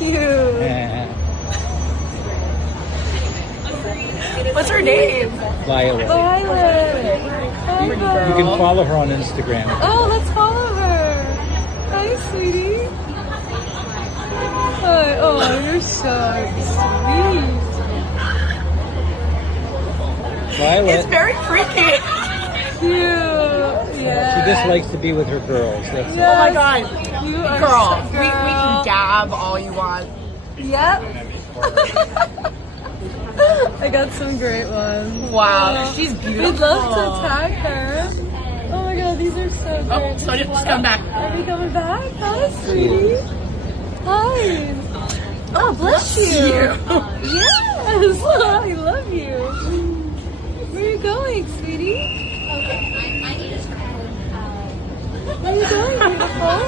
cute. What's her name? Violet. Violet. Hi, You Violet. can follow her on Instagram. Oh, let's follow her. Hi, sweetie. Hi. Oh, you're so sweet. Violet. It's very freaky. Cute. Yeah. She just likes to be with her girls. That's Yes. Oh my god. You are Girl, so, we can gab all you want. Yep. I got some great ones. Wow, Oh, she's beautiful. We'd love to tag her. Oh my god, these are so great. Oh, Sonia, just come back. Are we coming back? Hi, sweetie. Hi. Oh, bless you. Yes. I love you. Where are you going, sweetie? Where are you going, beautiful?